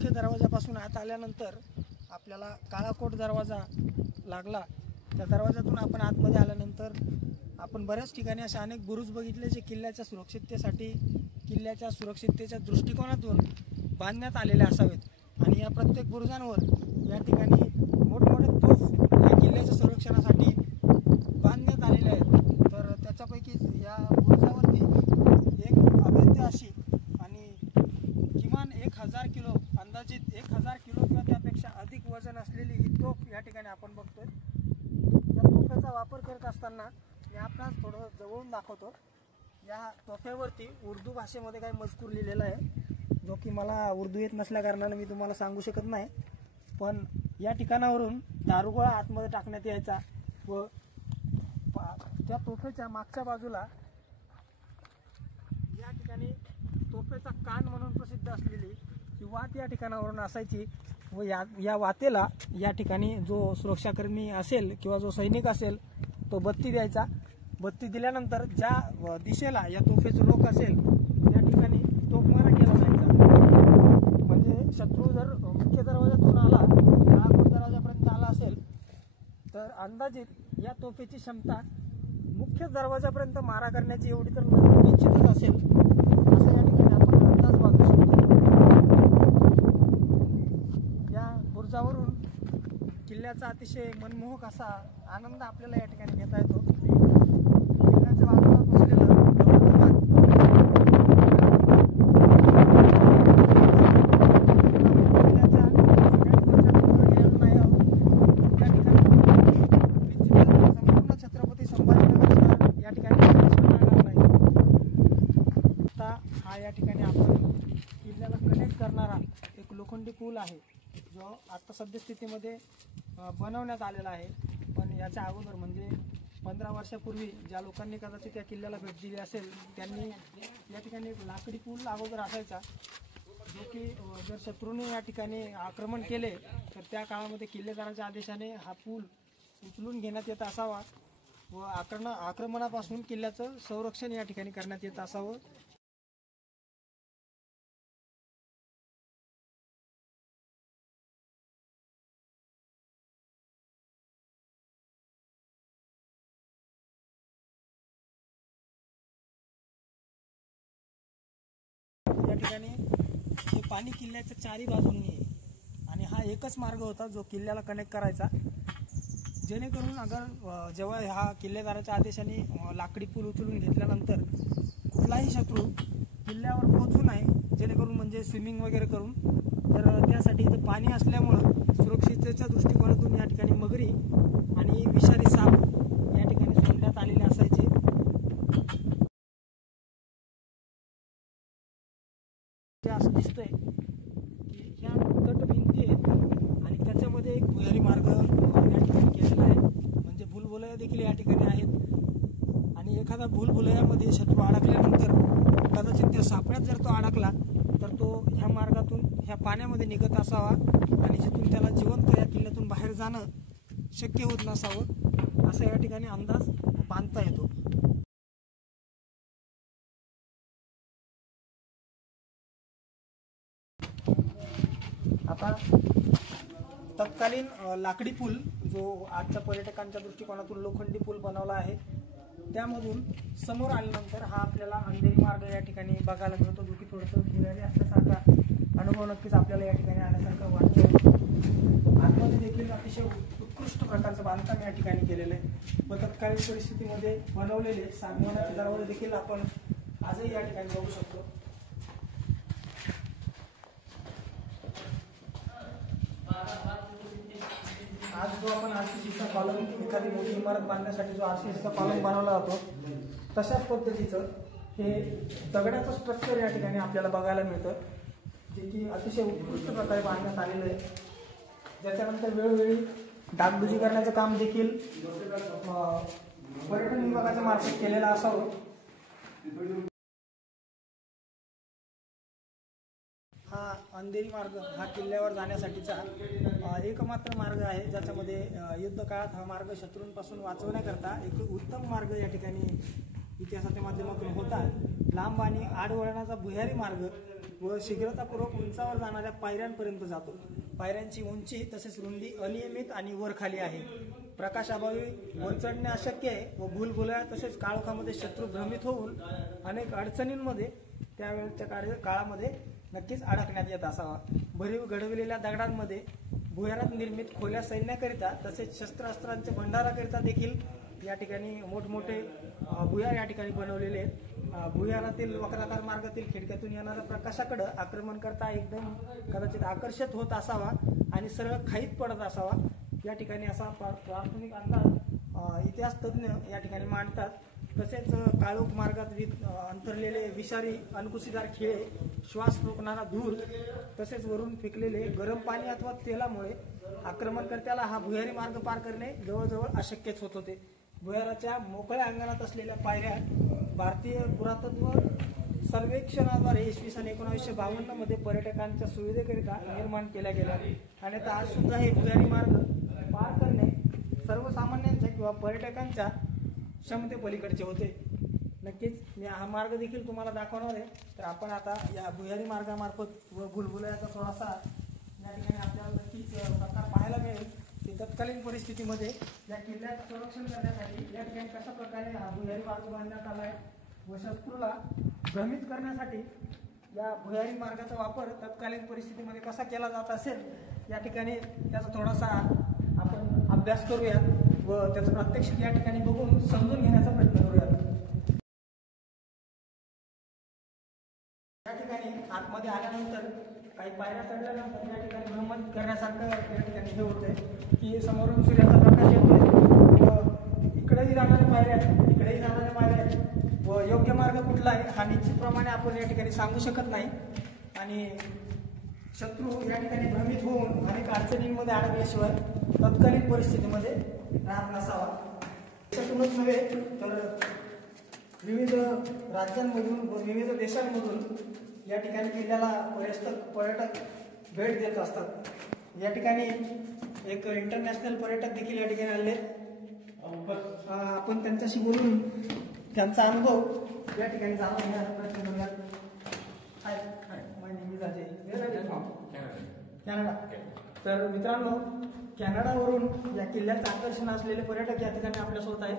मुख्य दरवाजापासून आत आल्यानंतर आपल्याला काळाकोट दरवाजा लागला। त्या दरवाजातून आपण आतमध्ये आल्यानंतर आपण बऱ्याच ठिकाणी असे अनेक बुरुज बघितले जे किल्ल्याच्या सुरक्षिततेसाठी, किल्ल्याच्या सुरक्षिततेच्या दृष्टिकोनातून बांधण्यात आलेले असावेत। आणि या प्रत्येक बुरुजांवर या ठिकाणी मोठमोठे तोफ या किल्ल्याच्या संरक्षणासाठी बांधण्यात आलेले आहेत। तर त्याच्यापैकी या बुरुजावरती एक अभेद्य अशी आणि किमान 1000 किलो, अंदाजित 1000 किलो किंवा त्यापेक्षा अधिक वजन असलेली ही तोफ या ठिकाणी आपण बघतोय। या तोफेचा वापर करत असताना मी आपणास थोडं जवळून दाखवतो। या तोफेवरती उर्दू भाषेमध्ये काही मजकूर लिहिलेला आहे, जो की मला उर्दू येत नसल्या कारणाने मी तुम्हाला सांगू शकत नाही। पण या ठिकाणावरून दारुगोळा आतमध्ये टाकण्यात यायचा व त्या तोफेच्या मागच्या बाजूला या ठिकाणी तोफेचा कान म्हणून प्रसिद्ध असलेली ही वात या ठिकाणावरून असायची व या वातेला या ठिकाणी जो सुरक्षाकर्मी असेल किंवा जो सैनिक असेल तो बत्ती द्यायचा। बत्ती दिल्यानंतर ज्या दिशेला या तोफेचं रोख असेल त्या ठिकाणी तोफमारा केला जायचा। म्हणजे शत्रू जर मुख्य दरवाजातून आला, काळाकोट दरवाजापर्यंत आला असेल तर अंदाजित या तोफेची क्षमता मुख्य दरवाजापर्यंत मारा करण्याची एवढी तर निश्चितच असेल, असं या ठिकाणी आपण अंदाज बांधू शकतो। या बुरुजावरून किल्ल्याचा अतिशय मनमोहक असा आनंद आपल्याला या ठिकाणी घेता येतो। किल्ल्याच्या बाजूला बसलेला या ठिकाणी आपण किल्ल्याला कनेक्ट करणारा एक लोखंडी पूल आहे, जो आता सद्यस्थितीमध्ये बनवण्यात आलेला आहे। पण याच्या अगोदर म्हणजे 15 वर्षापूर्वी ज्या लोकांनी कदाचित त्या किल्ल्याला भेट दिली असेल त्यांनी या ठिकाणी लाकडी पूल अगोदर असायचा, जो की जर शत्रूने या ठिकाणी आक्रमण केले तर त्या काळामध्ये किल्लेदाराच्या आदेशाने हा पूल उचलून घेण्यात येत असावा व आक्रमणापासून किल्ल्याचं संरक्षण या ठिकाणी करण्यात येत असावं। या ठिकाणी हे पाणी किल्ल्याच्या चारी बाजूंनी आहे आणि हा एकच मार्ग होता जो किल्ल्याला कनेक्ट करायचा, जेणेकरून अगर जेव्हा हा किल्लेदाराच्या आदेशाने लाकडी पूल उचलून घेतल्यानंतर कुठलाही शत्रू किल्ल्यावर पोहोचू नये, जेणेकरून म्हणजे स्विमिंग वगैरे करून, तर त्यासाठी इथं पाणी असल्यामुळं सुरक्षिततेच्या दृष्टिकोनातून या ठिकाणी मगरी आणि विषारी साप या ठिकाणी सोडण्यात आलेले असायचे। असं दिसतंय की ह्या तटभिंती आहेत आणि त्याच्यामध्ये एक भुयारी मार्ग या ठिकाणी केलेला आहे, म्हणजे भूलभुलया देखील या ठिकाणी आहेत। आणि एखादा भूलभुलयामध्ये शत्रू अडकल्यानंतर कदाचित त्या सापळ्यात जर तो अडकला तर तो ह्या मार्गातून ह्या पाण्यामध्ये निघत असावा आणि जिथून त्याला जिवंत या किल्ल्यातून बाहेर जाणं शक्य होत नसावं, असा या ठिकाणी अंदाज बांधता येतो। आता तत्कालीन लाकडी पूल जो आजच्या पर्यटकांच्या दृष्टिकोनातून लोखंडी पूल बनवला आहे, त्यामधून समोर आल्यानंतर हा आपल्याला अंधेरी मार्ग या ठिकाणी बघायला मिळतो, जो की थोडंसं भुयारी असल्यासारखा अनुभव नक्कीच आपल्याला या ठिकाणी आल्यासारखं वाटतो। आतमध्ये देखील अतिशय उत्कृष्ट प्रकारचं बांधकाम या ठिकाणी केलेलं आहे व तत्कालीन परिस्थितीमध्ये बनवलेले सागवानाचे दरवाजे देखील आपण आजही या ठिकाणी बघू शकतो। आज जो आपण आरसीसीचा कॉलम, एखादी मोठी इमारत बांधण्यासाठी जो आरसीसीचा कॉलम बनवला जातो, तशाच पद्धतीचं हे दगडाचं स्ट्रक्चर या ठिकाणी आपल्याला बघायला मिळतं, जे की अतिशय उत्कृष्ट प्रकारे बांधण्यात आलेलं आहे। ज्याच्यानंतर वेळोवेळी डागडुजी करण्याचं काम देखील पर्यटन विभागाच्या मार्फत केलेलं असावं। हा अंधेरी मार्ग हा किल्ल्यावर जाण्यासाठीचा एकमात्र मार्ग आहे, ज्याच्यामध्ये युद्ध काळात हा मार्ग शत्रूंपासून वाचवण्याकरता एक उत्तम मार्ग या ठिकाणी इतिहासाच्या माध्यमातून होतात लांब आणि आडवळणाचा भुयारी मार्ग व शीघ्रतापूर्वक उंचावर जाणाऱ्या पायऱ्यांपर्यंत जातो. पायऱ्यांची उंची तसेच रुंदी अनियमित आणि वरखाली आहे. प्रकाशाभावी वर चढणे अशक्य आहे व भूलभुलया तसेच काळोखामध्ये शत्रू भ्रमित होऊन अनेक अडचणींमध्ये त्यावेळेच्या काळामध्ये नक्कीच अडकण्यात येत असावा. भरीव घडविलेल्या दगडांमध्ये भुयारात निर्मित खोल्या सैन्याकरिता तसेच शस्त्रास्त्रांचे भंडाराकरिता देखील या ठिकाणी मोठमोठे भुयार या ठिकाणी बनवलेले आहेत. भुयारातील वक्राकार मार्गातील खिडक्यातून येणाऱ्या प्रकाशाकडे आक्रमण करता एकदम कदाचित आकर्षित होत असावा आणि सरळ खाईत पडत असावा. या ठिकाणी असा प्राथमिक अंदाज इतिहास तज्ज्ञ या ठिकाणी मांडतात. तसेच काळोख मार्गात अंतरलेले विषारी अंकुशीदार खिळे, श्वास रोखणारा धूर तसेच वरून फेकलेले गरम पाणी अथवा तेलामुळे आक्रमणकर्त्याला हा भुयारी मार्ग पार करणे जवळजवळ अशक्यच होत होते. भुयाराच्या मोकळ्या अंगणात असलेल्या पायऱ्या भारतीय पुरातत्व सर्वेक्षणाद्वारे इसवी सन 1952 मध्ये पर्यटकांच्या सुविधेकरिता निर्माण केल्या गेल्या आणि आज सुद्धा हे भुयारी मार्ग पार करणे सर्वसामान्यांच्या किंवा पर्यटकांच्या क्षमतेपलीकडचे होते. नक्कीच मी हा मार्ग देखील तुम्हाला दाखवणार आहे. तर आपण आता या भुयारी मार्गामार्फत व भुलभुलयाचा थोडासा या ठिकाणी आपल्याला नक्कीच प्रकार पाहायला मिळेल की तत्कालीन परिस्थितीमध्ये या किल्ल्याचं संरक्षण करण्यासाठी या ठिकाणी कशा प्रकारे हा भुयारी मार्ग बांधण्यात आला आहे व शत्रूला भ्रमित करण्यासाठी या भुयारी मार्गाचा वापर तत्कालीन परिस्थितीमध्ये कसा केला जात असेल या ठिकाणी त्याचा थोडासा आपण अभ्यास करूया व त्याचं प्रात्यक्षिक या ठिकाणी बघून समजून घेण्याचा प्रयत्न करूया. या ठिकाणी आतमध्ये आल्यानंतर काही पायऱ्या चढल्यानंतर या ठिकाणी भ्रमण करण्यासारखं या ठिकाणी हे होतंय की समोरून सूर्याचा प्रकाश येतोय व इकडेही जाणाऱ्या पायऱ्या आहेत इकडेही जाणाऱ्या पायऱ्या आहेत व योग्य मार्ग कुठला आहे हा निश्चितप्रमाणे आपण या ठिकाणी सांगू शकत नाही आणि शत्रू या ठिकाणी भ्रमित होऊन अनेक अडचणींमध्ये अडकल्याशिवाय तत्कालीन परिस्थितीमध्ये राहत नसावा. देशातूनच नव्हे तर विविध राज्यांमधून व विविध देशांमधून या ठिकाणी किल्ल्याला पर्यटक भेट देत असतात. या ठिकाणी एक इंटरनॅशनल पर्यटक देखील या ठिकाणी आले. आपण त्यांच्याशी बोलून त्यांचा अनुभव या ठिकाणी जाणून घेण्याचा प्रयत्न करूया. कॅनडा. तर मित्रांनो, कॅनडावरून या किल्ल्याचं आकर्षण असलेले पर्यटक या ठिकाणी आपल्यासोबत आहेत.